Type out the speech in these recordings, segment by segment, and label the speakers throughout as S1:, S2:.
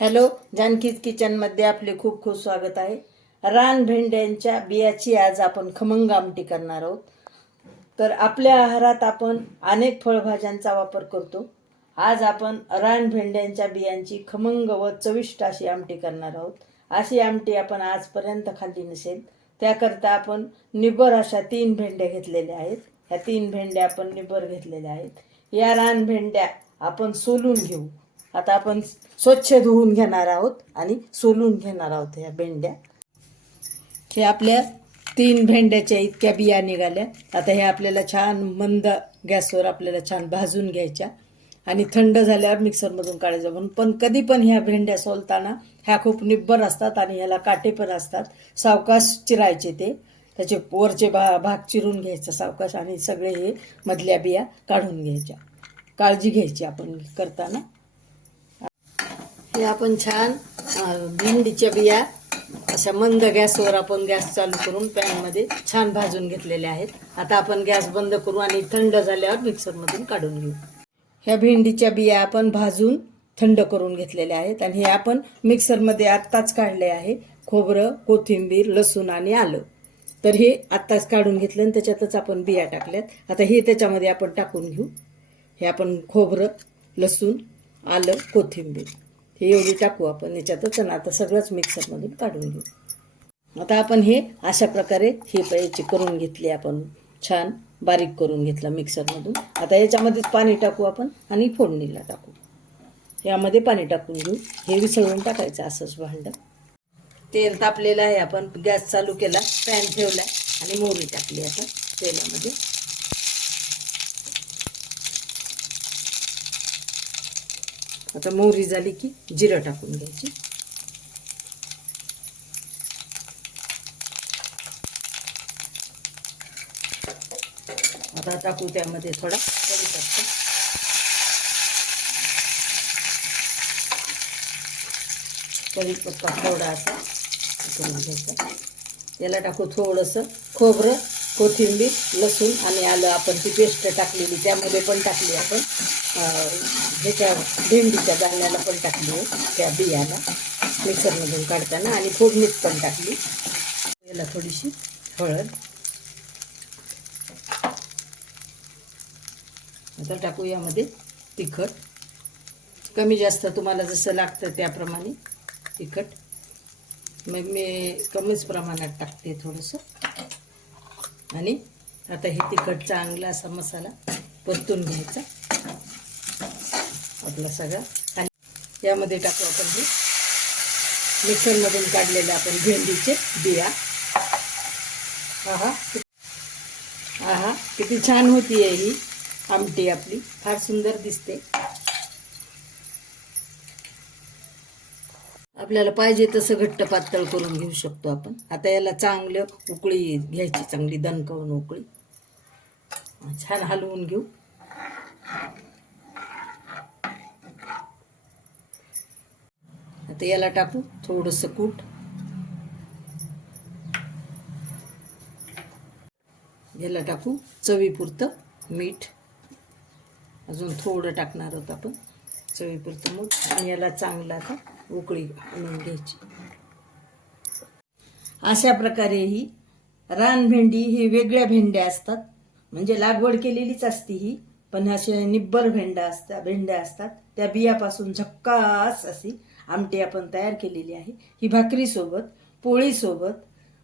S1: Hello जानकीज किचनमध्ये आपले खूप खूप स्वागत आहे. रान भेंड्यांच्या बियाची आज आपण खमंग आमटी करणार आहोत. तर आपल्या आहारात आपण अनेक फळभाज्यांचा वापर करतो. आज आपण रान भेंड्यांच्या बियांची खमंग व चविष्ट अशी आमटी करणार आहोत. अशी आमटी आपण आजपर्यंत खाल्ली नसेल. त्याकरता आपण निबर अशा तीन भेंड्या घेतलेल्या आहेत. ह्या तीन भेंड्या आपण निबर घेतलेल्या आहेत. या रान भेंड्या आपण सोलून घेऊ. आता आपण स्वच्छ धुवून घेणार आहोत आणि सोलून घेणार आहोत ह्या भेंड्या. हे आपल्या तीन भेंड्याच्या इतक्या बिया निघाल्या. आता हे आपल्याला छान मंद गॅसवर आपल्याला छान भाजून घ्यायच्या. आणि थंड झाल्यावर मिक्सरमधून काढायचं. म्हणून पण कधी पण ह्या भेंड्या सोलताना ह्या खूप निब्बर असतात आणि ह्याला काटे पण असतात. सावकाश चिरायचे ते. त्याचे वरचे भा भाग चिरून घ्यायचा सावकाश आणि सगळे हे मधल्या बिया काढून घ्यायच्या. काळजी घ्यायची आपण करताना. हे आपण छान भेंडीच्या बिया अशा मंद गॅसवर आपण गॅस चालू करून पॅनमध्ये छान भाजून घेतलेल्या आहेत. आता आपण गॅस बंद करू आणि थंड झाल्यावर मिक्सरमधून काढून घेऊ. ह्या भेंडीच्या बिया आपण भाजून थंड करून घेतलेल्या आहेत आणि हे आपण मिक्सरमध्ये आत्ताच काढले आहे. खोबरं कोथिंबीर लसूण आणि आलं. तर हे आत्ताच काढून घेतलं आणि त्याच्यातच आपण बिया टाकल्यात. आता हे त्याच्यामध्ये आपण टाकून घेऊ. हे आपण खोबरं लसूण आलं कोथिंबीर. हे एवढी टाकू आपण याच्यातच ना आता सगळंच मिक्सरमधून काढून घेऊ. आता आपण हे अशा प्रकारे हे याची करून घेतली आपण. छान बारीक करून घेतलं मिक्सरमधून आता याच्यामध्येच पाणी टाकू आपण आणि फोडणीला टाकू. यामध्ये पाणी टाकून घेऊ. हे विसळून टाकायचं असंच भांडं. तेल तापलेलं आहे आपण गॅस चालू केला पॅन ठेवला आणि मोहरी टाकली आता तेलामध्ये. आता मोहरी झाली की जिरं टाकून घ्यायची. आता टाकू त्यामध्ये थोडा टाकतो कढीपत्ता थोडा असा करून घ्यायचा. याला टाकू थोडंसं खोबरं कोथिंबीर लसूण आणि आलं आपण ती पेस्ट टाकलेली त्यामध्ये पण टाकली आपण. ह्याच्या भेंडीच्या दाण्याला पण टाकली त्या बियाला. मिक्सरमधून काढताना आणि फोडणीत पण टाकली. याला थोडीशी हळद. आता टाकू यामध्ये तिखट. कमी जास्त तुम्हाला जसं लागतं त्याप्रमाणे तिखट. मग मी कमीच प्रमाणात टाकते थोडंसं. आणि आता हे तिखट चांगला असा मसाला परतून घ्यायचा. आपला सगळा. आणि यामध्ये टाकू आपण हे. मिक्सरमधून काढलेले आपण भेंडीचे बिया. आहा आहा किती छान होती आहे ही आमटी आपली. फार सुंदर दिसते. आपल्याला पाहिजे तसं घट्ट पातळ करून घेऊ शकतो आपण. आता याला चांगलं उकळी घ्यायची चांगली दणकवून उकळी. छान हलवून घेऊ. आता याला टाकू थोडंसं कूट. याला टाकू चवीपुरतं मीठ. अजून थोडं टाकणार आहोत आपण चवीपुरतं मूठ. आणि याला चांगलं आता उकळी आणून घ्यायची. अशा प्रकारे ही रानभेंडी ही वेगळ्या भेंड्या असतात. म्हणजे लागवड केलेलीच असते ही पण अशा निब्बर भेंड्या असतात भेंड्या असतात. त्या बियापासून झक्कास अशी आमटी आपण तयार केलेली आहे. ही भाकरीसोबत पोळीसोबत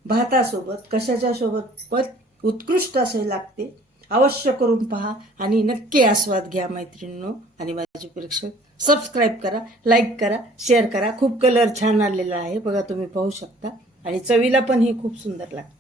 S1: भातासोबत कशाच्या सोबत पण उत्कृष्ट असे लागते अवश्य करून पहा आणि नक्की आस्वाद घ्या मैत्रिणींनो आणि माझे प्रेक्षक. सबस्क्राईब करा लाईक करा शेअर करा. खूप कलर छान आलेला आहे. बघा तुम्ही पाहू शकता. आणि चवीला पण ही खूप सुंदर लागते.